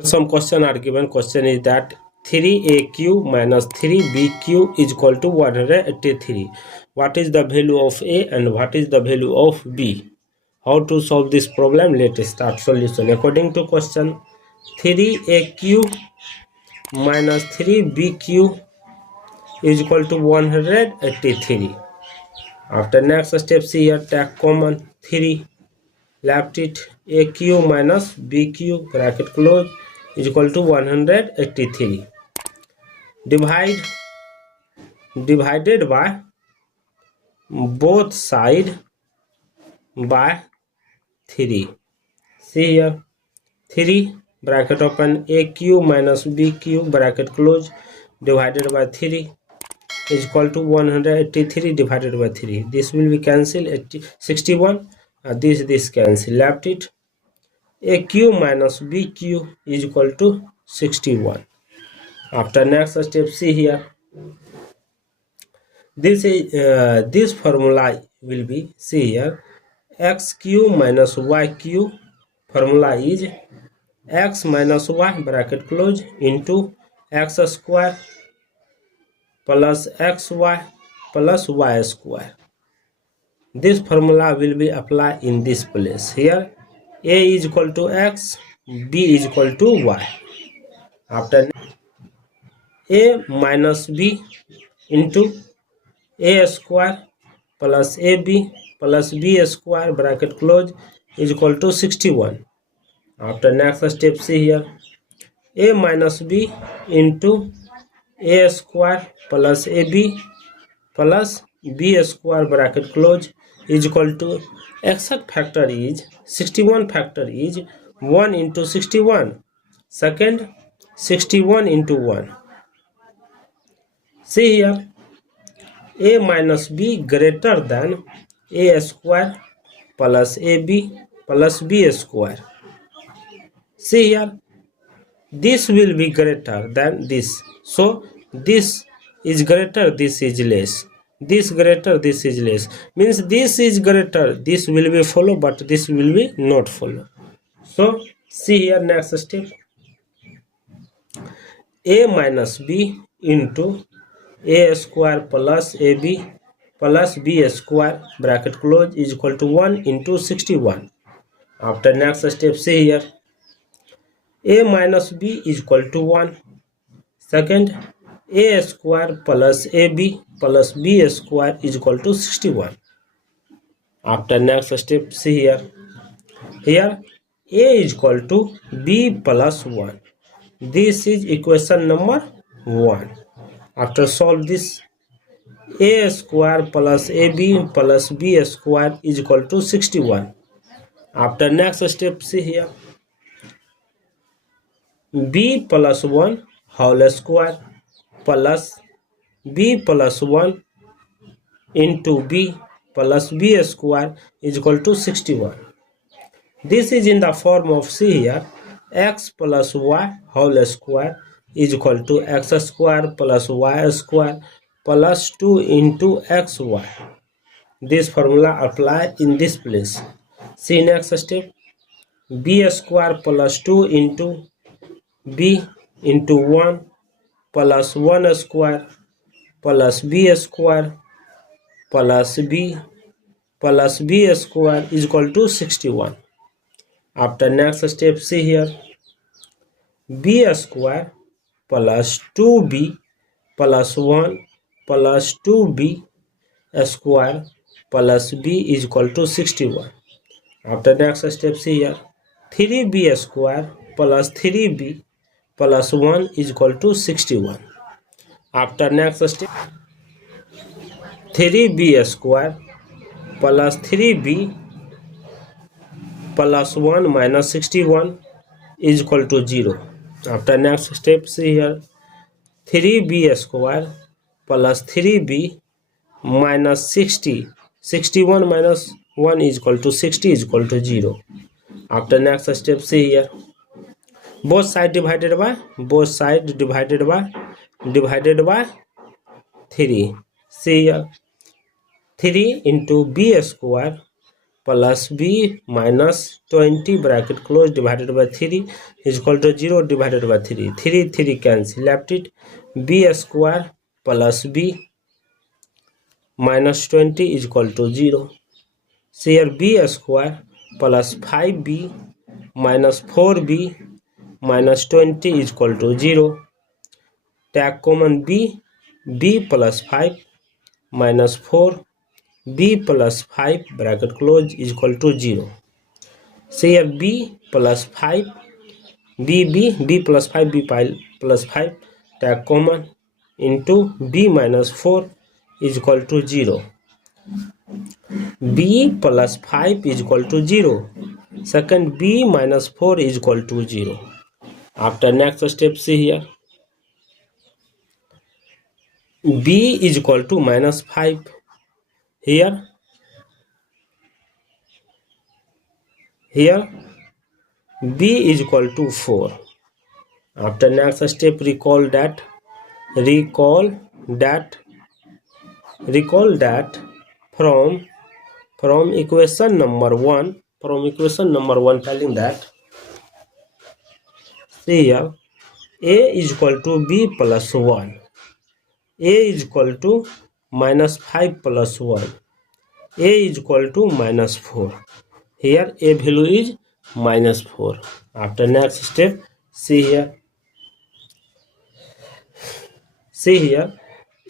Some question are given. Question is that 3aq minus 3bq is equal to 183. What is the value of a and what is the value of b? How to solve this problem? Let's start solution. According to question, 3aq minus 3bq is equal to 183. After next step, see here, take common 3, left it, aq minus bq bracket close is equal to 183. Divided by both side by 3. See here, 3 bracket open, aq minus bq bracket close divided by 3 is equal to 183 divided by 3. This will be cancelled, 61. This cancel, left it, aq minus bq is equal to 61. After next step, see here, this formula will be, see here, xq minus yq. Formula is x minus y bracket close into x square plus xy plus y square. This formula will be applied in this place. Here a is equal to x, b is equal to y. After a minus b into a square plus ab plus b square bracket close is equal to 61. After next step, see here, a minus b into a square plus ab plus b square bracket close is equal to, exact factor is 61, factor is 1 into 61, second 61 into 1. See here, a minus b greater than a square plus ab plus b square. See here, this will be greater than this, so this is greater, this is less, this greater, this is less, means this is greater, this will be follow, but this will be not follow. So see here, next step, a minus b into a square plus ab plus b square bracket close is equal to 1 into 61. After next step, see here, a minus b is equal to 1, second a square plus ab plus b square is equal to 61. After next step, see here, a is equal to b plus 1. This is equation number 1. After solve this, a square plus ab plus b square is equal to 61. After next step, see here, b plus 1 whole square plus b plus 1 into b plus b square is equal to 61. This is in the form of, see here, x plus y whole square is equal to x square plus y square plus 2 into xy. This formula applied in this place. See next step, b square plus 2 into b into 1 plus 1 square plus b square plus b square is equal to 61. After next step, see here, b square plus 2b plus 1 plus 2b square plus b is equal to 61. After next step, see here, 3b square plus 3b plus 1 is equal to 61. After next step, 3b square plus 3b plus 1 minus 61 is equal to 0. After next step, see here, 3b square plus 3b minus 61 minus 1 is equal to 60 is equal to 0. After next step, see here, both side divided by 3. See here, 3 into b square plus b minus 20 bracket close divided by 3 is equal to 0 divided by 3. 3 cancel, left it b square plus b minus 20 is equal to 0. So here b square plus 5b minus 4b minus 20 is equal to 0. Take common b plus 5 minus 4 b plus 5 bracket close is equal to 0. So here b plus 5 b plus 5 b plus 5 take common into b minus 4 is equal to 0. b plus 5 is equal to 0. Second, b minus 4 is equal to 0. After next step, see here, b is equal to minus 5. Here b is equal to 4. After next step, recall that from equation number 1, telling that, see here, a is equal to b plus 1, a is equal to minus 5 plus 1, a is equal to minus 4. Here a value is minus 4. After next step, see here,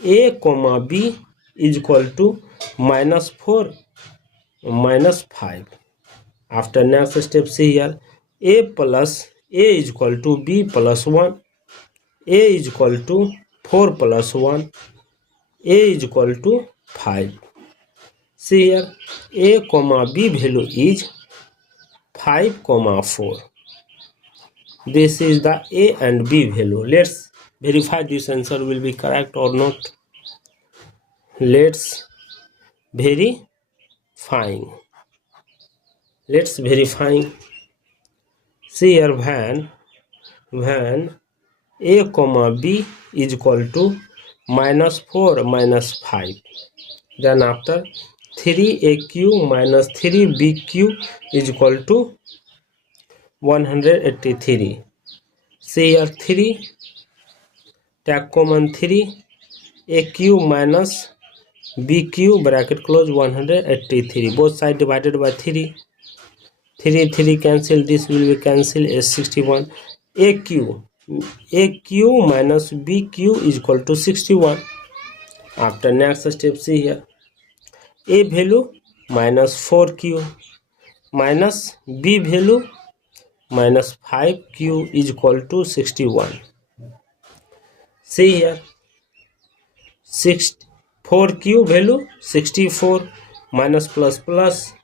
a comma b is equal to minus 4 minus 5. After next step, see here, a is equal to b plus 1, a is equal to 4 plus 1, a is equal to 5. See here, a comma b value is 5 comma 4. This is the a and b value. Let's verify this answer will be correct or not. Let's verifying. See here, when a comma b is equal to minus 4 minus 5, then after 3aq minus 3bq is equal to 183. See here, 3, take common 3, aq minus bq bracket close 183, both side divided by 3 cancel, this will be cancel as 61. aq minus bq is equal to 61. After next step, see here, a value minus 4q minus b value minus 5q is equal to 61. See here, 4q value 64 minus plus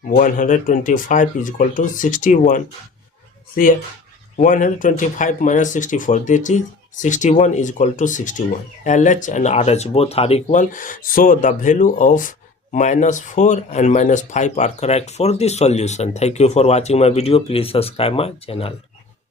125 is equal to 61. See here, 125 minus 64, that is 61 is equal to 61. LH and RH both are equal, so the value of minus 4 and minus 5 are correct for this solution. Thank you for watching my video. Please subscribe my channel.